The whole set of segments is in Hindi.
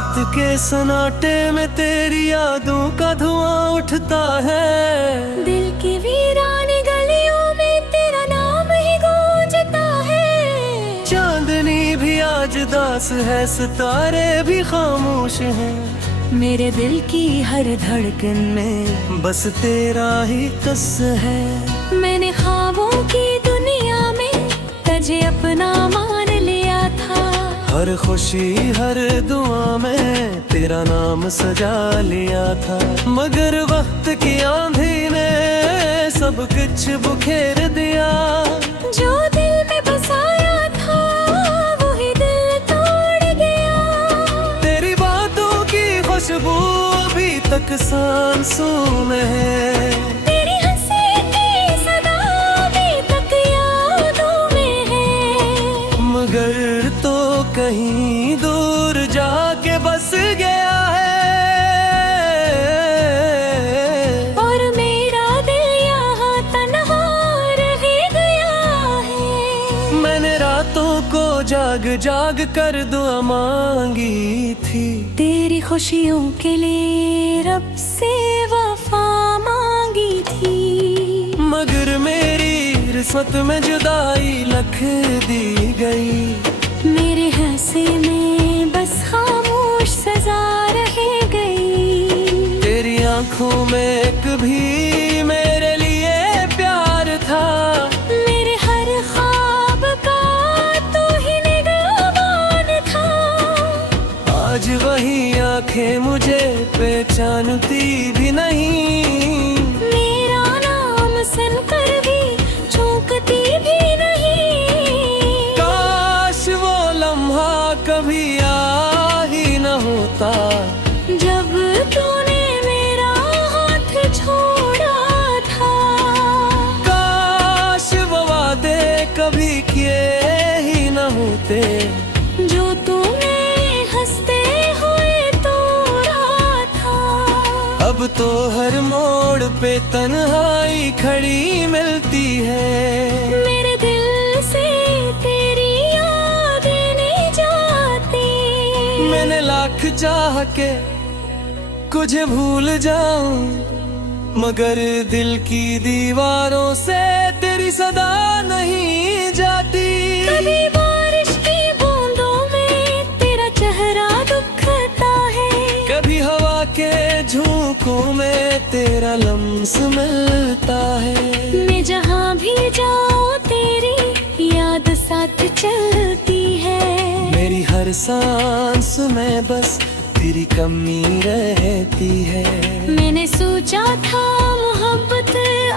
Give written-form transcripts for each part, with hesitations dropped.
रात के सन्नाटे में तेरी यादों का धुआं उठता है। दिल की वीरानी गलियों में तेरा नाम ही गूंजता है। चांदनी भी आज दास है, सितारे भी खामोश हैं। मेरे दिल की हर धड़कन में बस तेरा ही कस है। मैंने ख्वाबों की दुनिया में तुझे अपना मान लिया था। हर खुशी हर दुआ में तेरा नाम सजा लिया था। मगर वक्त की आंधी ने सब कुछ बुखेर दिया। जो दिल में बसाया था वही दिल तोड़ गया। तेरी बातों की खुशबू अभी तक सांसों में है। तेरी हंसी की सदा अभी तक यादों में है। मगर तो कहीं दूर जाके बस गया है। और मेरा दिल यहाँ तन्हा रह गया है। मैंने रातों को जाग जाग कर दुआ मांगी थी। तेरी खुशियों के लिए रब से वफा मांगी थी। मगर मेरी किस्मत में जुदाई लिख दी गई। मेरे हासे में बस खामोश सजा रह गई। तेरी आंखों में कभी मेरे लिए प्यार था। मेरे हर ख्वाब का तू ही निगहबान था। आज वही आंखें मुझे पहचानती भी नहीं। मेरा नाम सुनकर भी चूकती भी नहीं। काश वो लम्हा कभी आ ही न होता। जब तूने मेरा हाथ छोड़ा था। काश वो वादे कभी किए ही न होते। जो तूने हंसते हुए तोड़ा था। अब तो हर मोड़ पे तन्हाई खड़ी मिलती है। मेरे दिल से तेरी यादें नहीं जाती। मैंने लाख चाह के कुछ भूल जाऊं, मगर दिल की दीवारों से तेरी सदा नहीं जाती। कभी बारिश की बूंदों में तेरा चेहरा दुखता है। कभी हवा के झोंकों में तेरा लम्स मिलता है। मैं जहाँ भी जाऊँ तेरी याद साथ चलती है। मेरी हर सांस में बस तेरी कमी रहती है। मैंने सोचा था मोहब्बत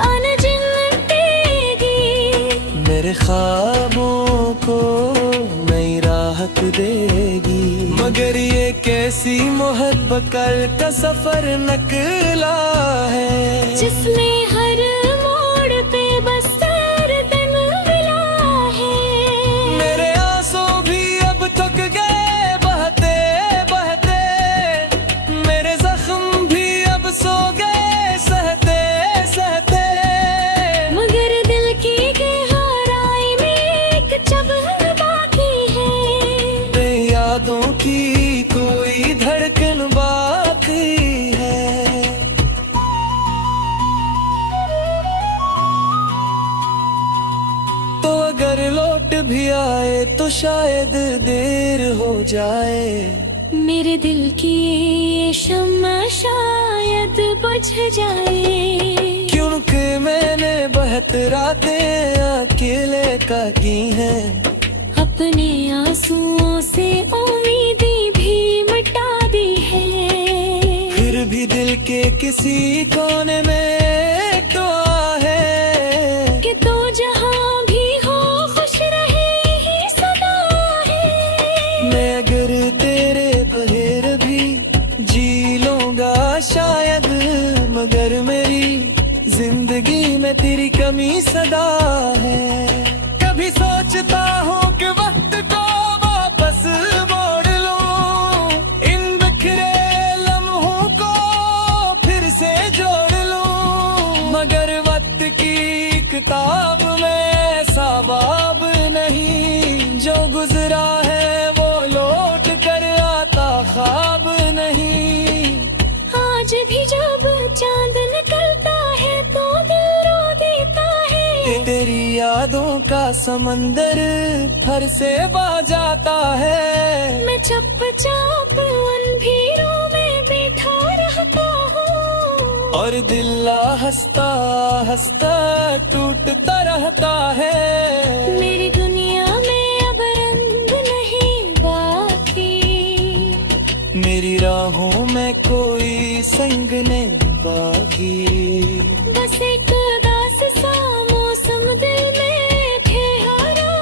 अनजिन देगी। मेरे ख्वाबों को नई राहत देगी। मगर ये कैसी मोहब्बत कल का सफर निकला है। जिसमें हर मोड़ पे बस दर्द मिला है। मेरे आंसू भी अब थक गए बहते बहते। मेरे जख्म भी अब सो गए सहते सहते। मगर दिल की गहराई में एक जगह बाकी है। यादों की कोई धड़कन बाकी है। तो अगर लौट भी आए तो शायद देर हो जाए। मेरे दिल की ये शम्मा शायद बुझ जाए। क्योंकि मैंने बहुत रातें अकेले काटी हैं। अपने आंसुओं से उम्मीदें भी मिटा दी है। फिर भी दिल के किसी कोने में एक दुआ है कि तू जहाँ भी हो खुश रहे ही सदा है। मैं अगर तेरे बगैर भी जी लूंगा शायद, मगर मेरी जिंदगी में तेरी कमी सदा है। कभी सोचता हूँ कि वक्त को वापस मोड़ लूं, इन बिखरे लम्हों को फिर से जोड़ लूं, मगर वक्त की किताब में ऐसा बाब नहीं। जो गुजरा है वो लौट कर आता ख्वाब का समंदर फर से बह जाता है। मैं चुपचाप उन भीड़ों में बैठा रहता हूँ और दिल हंसता हंसता टूटता रहता है। मेरी दुनिया में अब रंग नहीं बाकी, मेरी राहों में कोई संग नहीं बाकी। बस एक उदास सा मौसम दिल में ठहरा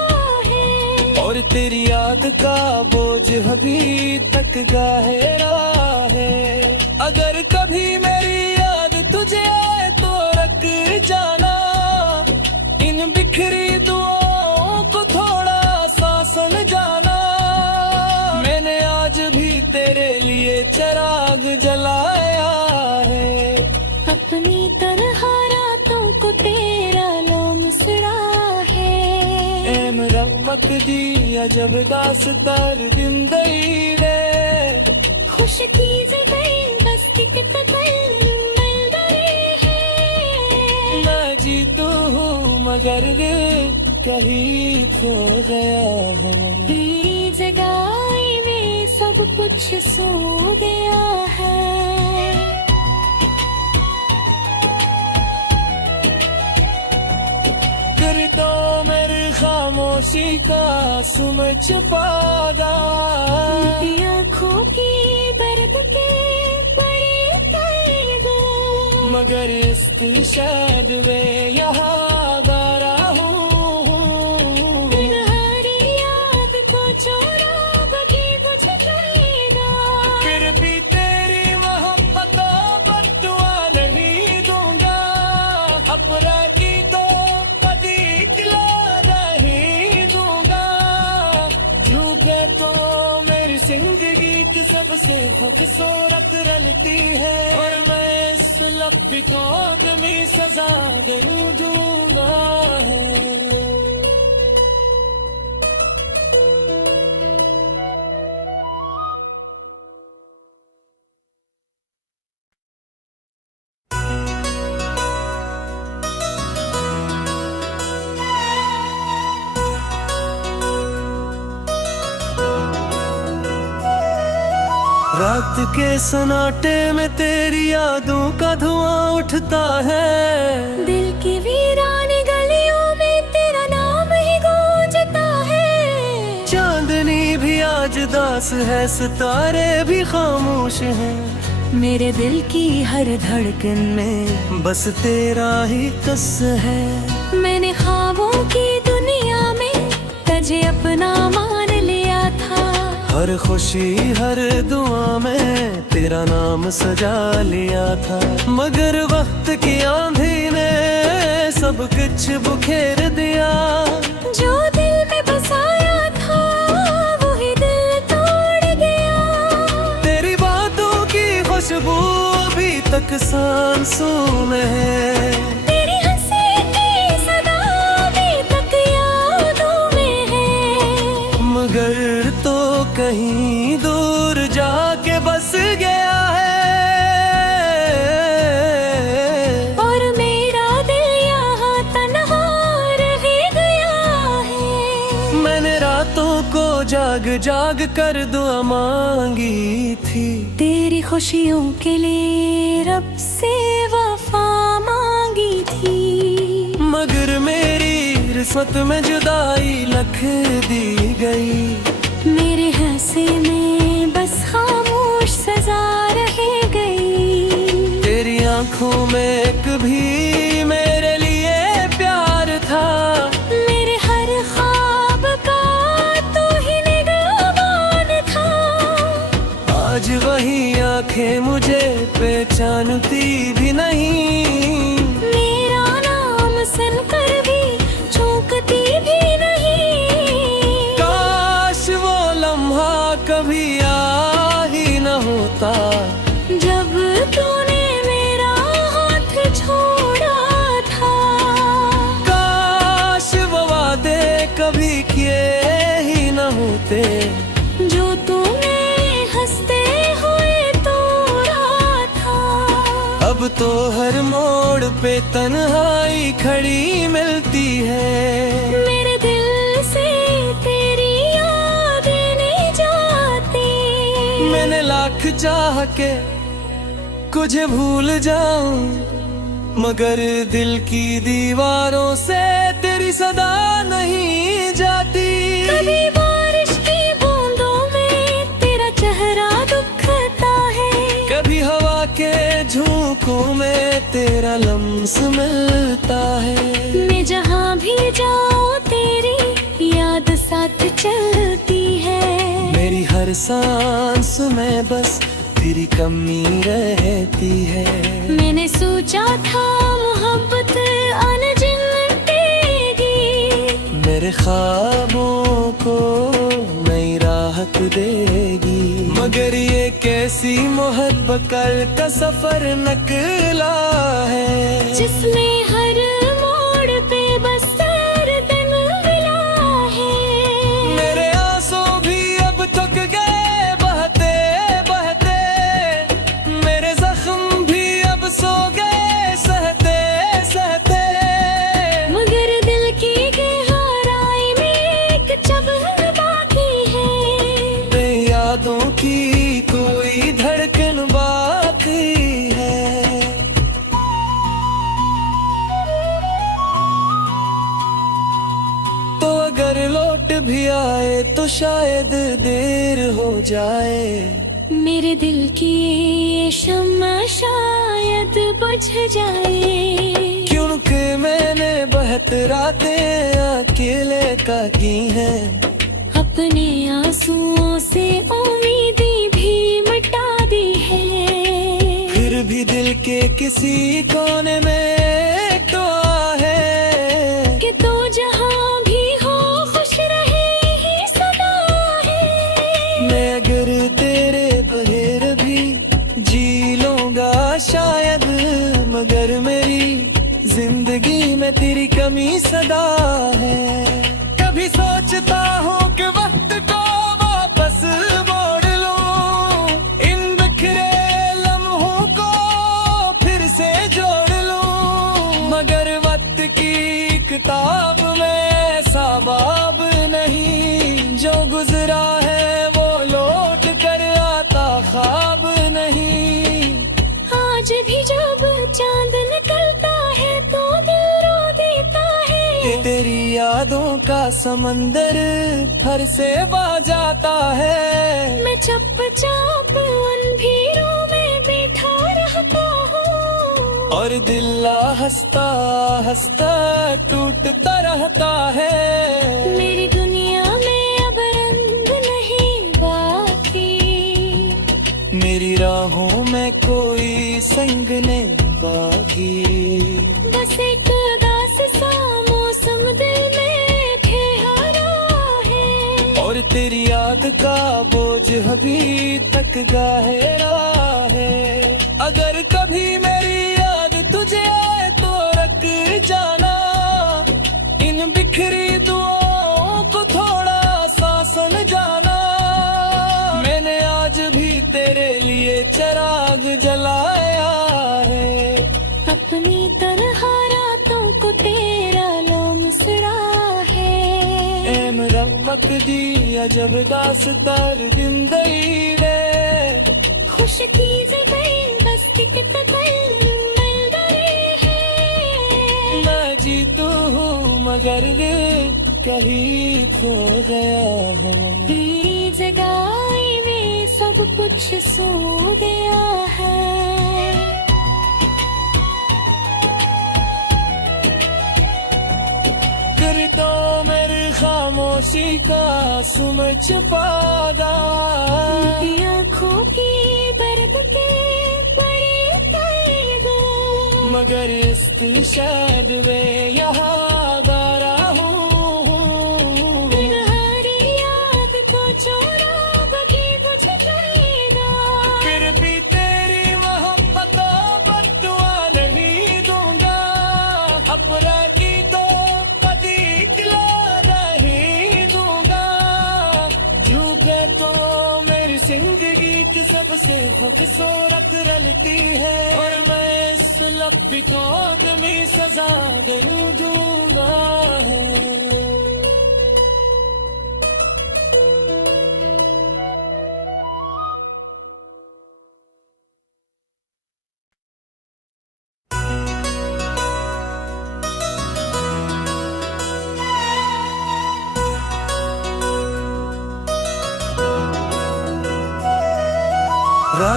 है, और तेरी याद का बोझ अभी तक गहरा है। अगर कभी मेरी याद तुझे आए तो रख जाना, इन बिखरी दुआओं को थोड़ा सा समझाना। मैंने आज भी तेरे लिए चिराग जलाया है, अपनी तरह रातों को तेरा लो मुस्कुरा है। ए मरम्मत दी अजब दास्तार जिंदगी रे, खुश की ज़िंदगी बस एक तकल्लुम है। मैं जीतू हूँ मगर दिल कहीं खो गया है। तेरी जगाई में सब कुछ सो गया है। कर दो मेरी खामोशी का सुमझ छुपादा, मेरी आँखों की दर्द के बड़े कैद, मगर इस शायद वे यहाँ गारा हूँ। तुम्हारी याद को चोरा बगी बुझ गएगा, फिर भी तेरी मोहब्बत बदुआ नहीं दूंगा। अपराधी तो कदी खिला नहीं दूंगा। झूठे तो मेरी जिंदगी की सबसे खूबसूरत रलती है, और मैं इस लफ्ज़ को तुम्हें सजा जरूर दूंगा है। रात के सन्नाटे में तेरी यादों का धुआं उठता है। दिल की वीरानी गलियों में तेरा नाम ही गूंजता है। चांदनी भी आज दास है, सितारे भी खामोश हैं। मेरे दिल की हर धड़कन में बस तेरा ही कस है। मैंने ख्वाबों की दुनिया में तुझे अपना मान लिया था। हर खुशी हर दुआ में तेरा नाम सजा लिया था, मगर वक्त की आंधी ने सब कुछ बुखेर दिया। जो दिल में बसाया था वही दिल तोड़ गया। तेरी बातों की खुशबू अभी तक सांसों में है। तेरी हंसी की सदा अभी तक यादों में है, मगर तो कहीं दूर जाके बस गया है। और मेरा दिल यहाँ तन्हा रह गया है। मैंने रातों को जाग जाग कर दुआ मांगी थी, तेरी खुशियों के लिए रब से वफा मांगी थी। मगर मेरी किस्मत में जुदाई लिख दी गई। मेरे हासे में बस खामोश सजा रह गई। तेरी आंखों में कभी मेरे लिए प्यार था। मेरे हर ख्वाब का तू ही निगहबान था। आज वही आंखें मुझे पहचानती भी नहीं। मेरा नाम सुनकर भी चौंकती भी नहीं। काश वो लम्हा कभी आ ही न होता, जब तूने मेरा हाथ छोड़ा था। काश वो वादे कभी किए ही न होते, जो तूने हंसते हुए तोड़ा था। अब तो हर मोड़ पे तन्हाई खड़ी मिलती है। चाह के कुछ भूल जाऊं, मगर दिल की दीवारों से तेरी सदा नहीं जाती। कभी बारिश की बूंदों में तेरा चेहरा दुखता है, कभी हवा के झोंकों में तेरा लम्स मिलता है। मैं जहाँ भी जाऊँ तेरी याद साथ चलती है। मेरी हर सांस में बस तेरी कमी रहती है। मैंने सोचा था मोहब्बत अनजिंदगी, मेरे ख्वाबों को नई राहत देगी, मगर ये कैसी मोहब्बत कल का सफर निकला है, जिसमें हर मोड़ पे बस दर्द मिला है। मेरे आंसू भी अब थक गए बहते बहते, मेरे जख्म भी अब सो गए सहते सहते, मगर दिल की गहराई में एक जगह बाकी है, तेरी यादों की कोई धड़कन बाकी है। तो अगर लौट भी आए तो शायद देर हो जाए, मेरे दिल की ये शम्मा शायद बुझ जाए, क्योंकि मैंने बहुत रातें अकेले काटी हैं, अपने आंसुओं से उम्मीदें भी मिटा दी है। फिर भी दिल के किसी कोने में एक दुआ है कि तू जहाँ भी हो खुश रहे यही सदा है। मैं अगर तेरे बगैर भी जी लूंगा शायद, मगर मेरी जिंदगी में तेरी कमी सदा है। कभी सोचता हूँ कि वक्त को वापस मोड़ लूं, इन बिखरे लम्हों को फिर से जोड़ लूं, मगर वक्त की किताब में ऐसा बाब नहीं, जो गुजरा है वो लौट कर आता ख्वाब नहीं। आज भी जब चांद निकलता है तो दिल रो देता है, ये तेरी यादों का समंदर हर से बह जाता है। मैं चुपचाप उन भीड़ों में बैठा रहता हूँ, और दिल हंसता हंसता टूटता रहता है। मेरी दुनिया में अब रंग नहीं बाकी, मेरी राहों में कोई संग नहीं बाकी, बस एक उदास सा मौसम दिल में ठहरा है, और तेरी याद का बोझ अभी तक गहरा है। अगर कभी मेरी याद तुझे आए तो रख जाना, इन बिखरी दुआओं को थोड़ा सा समझाना। मैंने आज भी तेरे लिए चिराग जलाया है, अपनी तरह रातों को तेरा लो मुस्कुरा है। ऐ मरम्मत दी अजब दास्तार जिंदगी रे, खुश की जबरदस्ती के तकल्लुल है। मैं जीतू हूँ मगर दिल कहीं खो गया है। तेरी जगाई में सब कुछ सो गया है। कर तो मेरी खामोशी का समझ पादा, आँखों की बरकते पड़े तैबो, मगर इस शायद में यहाँ गारा हूँ। तुम्हारी याद को चोरा बगी बुझ जाएगा, फिर भी तेरी मोहब्बत बदुआ नहीं दूंगा, अपराधी तो कभी खिला नहीं दूंगा। झूठे तो मेरी जिंदगी की सबसे खूबसूरत रलती है, और मैं इस लफ्ज़ को तुम्हें सजा जरूर दूंगा है।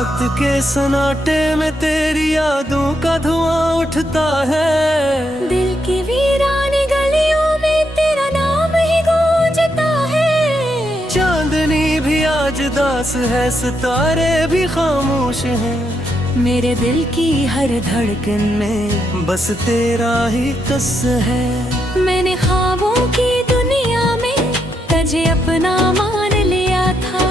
रात के सन्नाटे में तेरी यादों का धुआं उठता है। दिल की वीरानी गलियों में तेरा नाम ही गूंजता है। चांदनी भी आज दास है, सितारे भी खामोश हैं। मेरे दिल की हर धड़कन में बस तेरा ही कस है। मैंने ख्वाबों की दुनिया में तुझे अपना मान लिया था।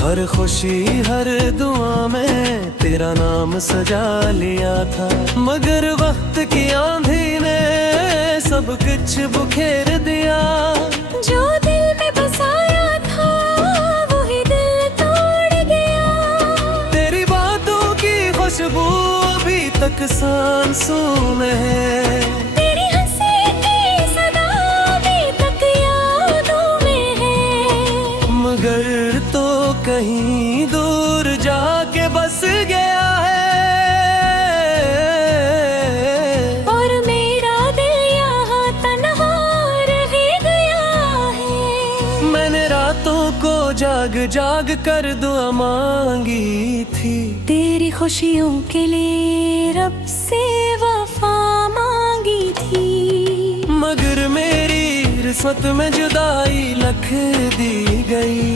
हर खुशी हर दुआ में तेरा नाम सजा लिया था। मगर वक्त की आंधी ने सब कुछ बुखेर दिया। जो दिल में बसाया था वही दिल तोड़ गया। तेरी बातों की खुशबू अभी तक सांसों में है। तेरी हंसी की सदा अभी तक यादों में है। मगर तो कहीं दूर जाके बस गया है। और मेरा दिल यहाँ तन्हा रह गया है। मैंने रातों को जाग जाग कर दुआ मांगी थी। तेरी खुशियों के लिए रब से वफा मांगी थी। मगर मेरी रिश्वत में जुदाई लिख दी गई।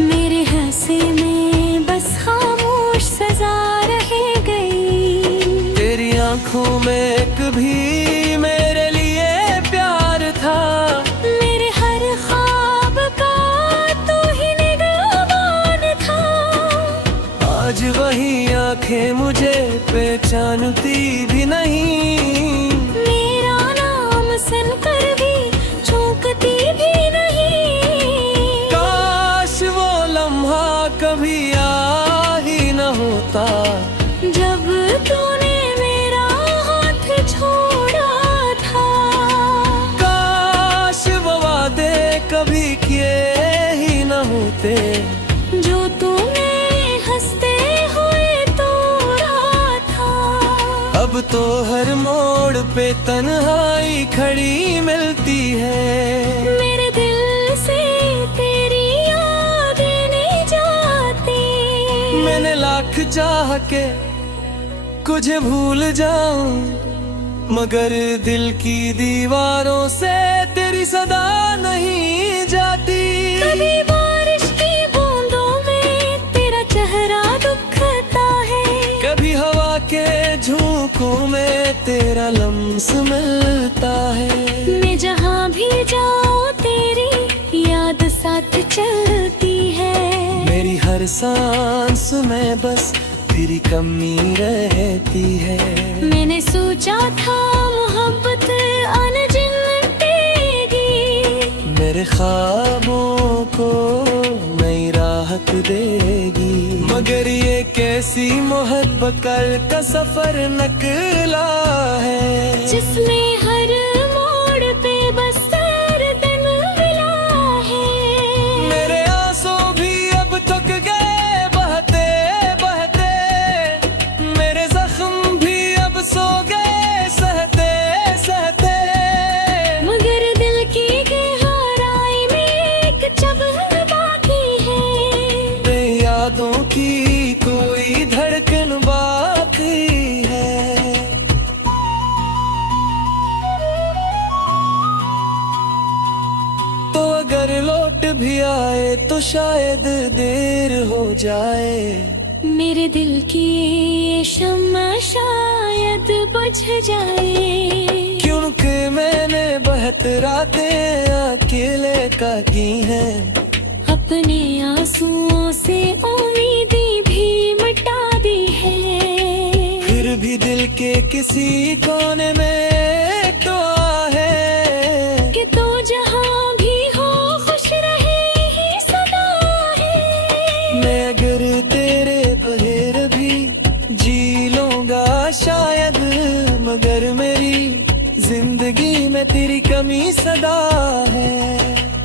मेरे हंसी में बस खामोश सजा रह गई। तेरी आंखों में कभी मेरे लिए प्यार था। मेरे हर ख्वाब का तू ही निगहबान था। आज वही आंखें मुझे पहचानती भी नहीं। मेरा नाम सुनकर भी चूकती भी नहीं। काश वो लम्हा कभी आ ही न होता। जब तूने मेरा हाथ छोड़ा था। काश वो वादे कभी किए ही न होते। जो तूने हंसते हुए तोड़ा था। अब तो हर मोड़ पे तन्हाई खड़ी मिलती है। मेरे दिल से तेरी यादें नहीं जाती। मैंने लाख चाह के कुछ भूल जाऊं, मगर दिल की दीवारों से तेरी सदा नहीं जाती। कभी बारिश की बूंदों में तेरा चेहरा दुखता है। कभी हवा के झोंकों में तेरा लम्स मिलता है। मैं जहाँ भी जाऊँ तेरी याद साथ चलती है। मेरी हर सांस में बस तेरी कमी रहती है। मैंने सोचा था मोहब्बत अनजिन देगी। मेरे ख्वाबों को नई राहत देगी। मगर ये कैसी मोहब्बत कल का सफर नकला है। जिसमें हर मोड़ पे बस दर्दन मिला है। मेरे आंसू भी अब थक गए बहते बहते। मेरे जख्म भी अब सो गए सहते सहते। मगर दिल की गहराई में एक जगह बाकी है। तेरी यादों की कोई धड़कन बाकी है। तो अगर लौट भी आए तो शायद देर हो जाए। मेरे दिल की ये शम्मा शायद बुझ जाए। क्योंकि मैंने बहुत रातें अकेले काटी हैं। अपने आंसुओं से उम्मीदें भी मिटा दी है। फिर भी दिल के किसी कोने में एक दुआ है कि तू जहाँ भी हो खुश रहे यही सदा है। मैं अगर तेरे बगैर भी जी लूंगा शायद। मगर मेरी जिंदगी में तेरी कमी सदा है।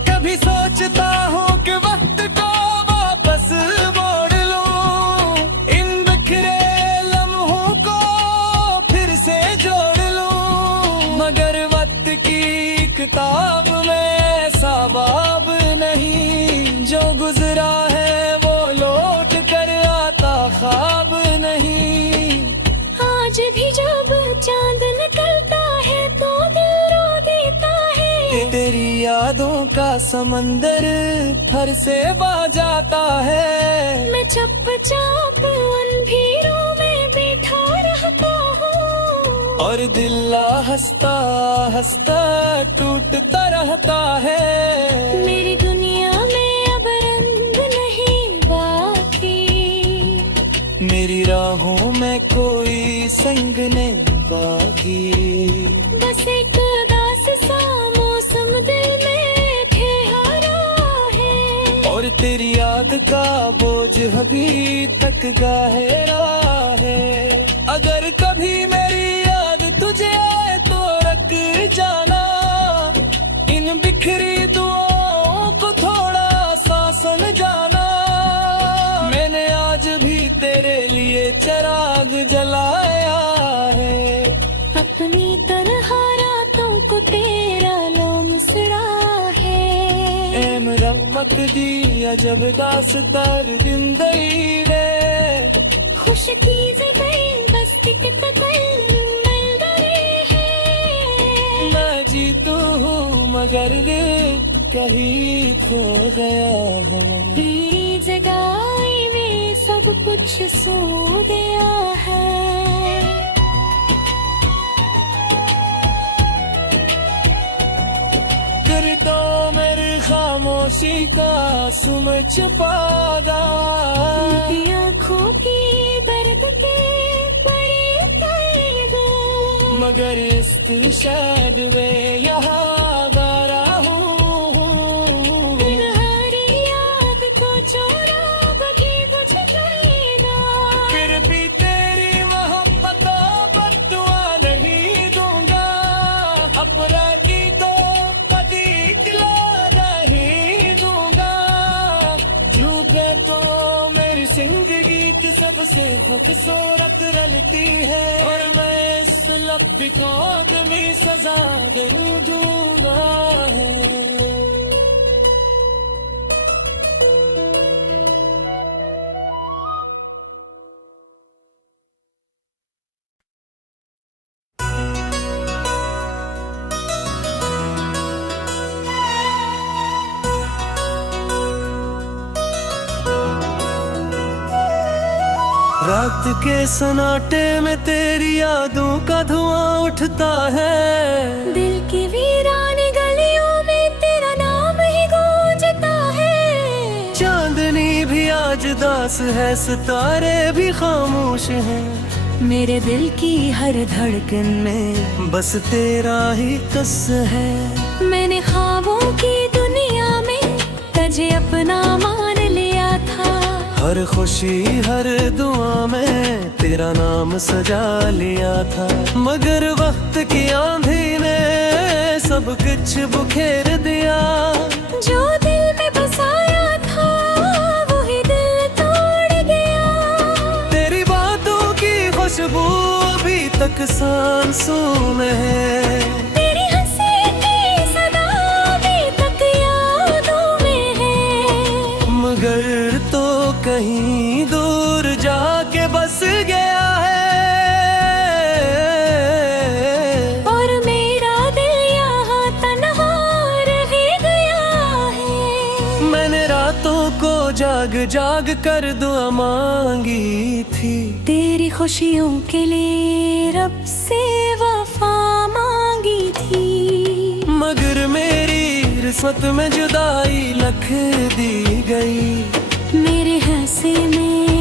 कभी सोचता हूँ कि वक्त को वापस मोड़ लूं। इन बिखरे लम्हों को फिर से जोड़ लूं। मगर वक्त की किताब में ऐसा बाब नहीं। जो गुजरा है वो लौट कर आता ख्वाब आज भी जब चांद निकलता है तो दिल रो देता है। तेरी यादों का समंदर हर से बह जाता है। मैं चुपचाप अंधेरों में बैठा रहता हूँ और दिल हंसता हंसता टूटता रहता है। मेरी दुनिया में अब रंग नहीं बाकी, मेरी राहों में कोई संग नहीं बाकी। बस एक उदास सा मौसम दिल में ठहरा है। और तेरी याद का बोझ अभी तक गहरा है। अगर कभी मेरी याद तुझे आए तो रख जाना। इन बिखरी दुआओं को थोड़ा सा समझाना। मैंने आज भी तेरे लिए चिराग जलाया है। अपनी तन्हा रातों को तेरा लो मुस्कुरा है। ए मरम्मत दी अजब दास्तार जिंदगी रे। खुश की बस टिकट मैं जीतू हूँ मगर दिल कहीं खो गया है। तेरी जगाई में सब कुछ सो गया है। फिर तो मेरी खामोशी का सुन छुपादा। मेरी आँखों की दर्द के बड़े तलबो, मगर इस शायद वे यहाँ गारा हूँ। तुम्हारी याद को चोरा बगी बुझ गईदा। फिर भी तेरी मोहब्बतों पर दुआ नहीं दूंगा। अपराधी को कभी खिला नहीं दूंगा। झूठे तो मेरी जिंदगी की सबसे खूबसूरत रलती है। और मैं इस लफ्ज़ को कभी सजा दे दूंगा है। रात के सन्नाटे में तेरी यादों का धुआं उठता है। दिल की वीरानी गलियों में तेरा नाम ही गूंजता है। चांदनी भी आज दास है, सितारे भी खामोश हैं। मेरे दिल की हर धड़कन में बस तेरा ही कस है। मैंने ख्वाबों की दुनिया में तुझे अपना मान लिया था। हर खुशी हर दुआ में तेरा नाम सजा लिया था। मगर वक्त की आंधी ने सब कुछ बुखेर दिया। जो दिल में बसाया था वही दिल तोड़ गया। तेरी बातों की खुशबू अभी तक सांसों में है। तेरी हंसी की सदा अभी तक यादों में है। मगर तो कहीं दूर जाके बस गया है। और मेरा दिल यहाँ तन्हा रह गया है। मैंने रातों को जाग जाग कर दुआ मांगी थी। तेरी खुशियों के लिए रब से वफा मांगी थी। मगर मेरी किस्मत में जुदाई लिख दी गई। मेरे हासे में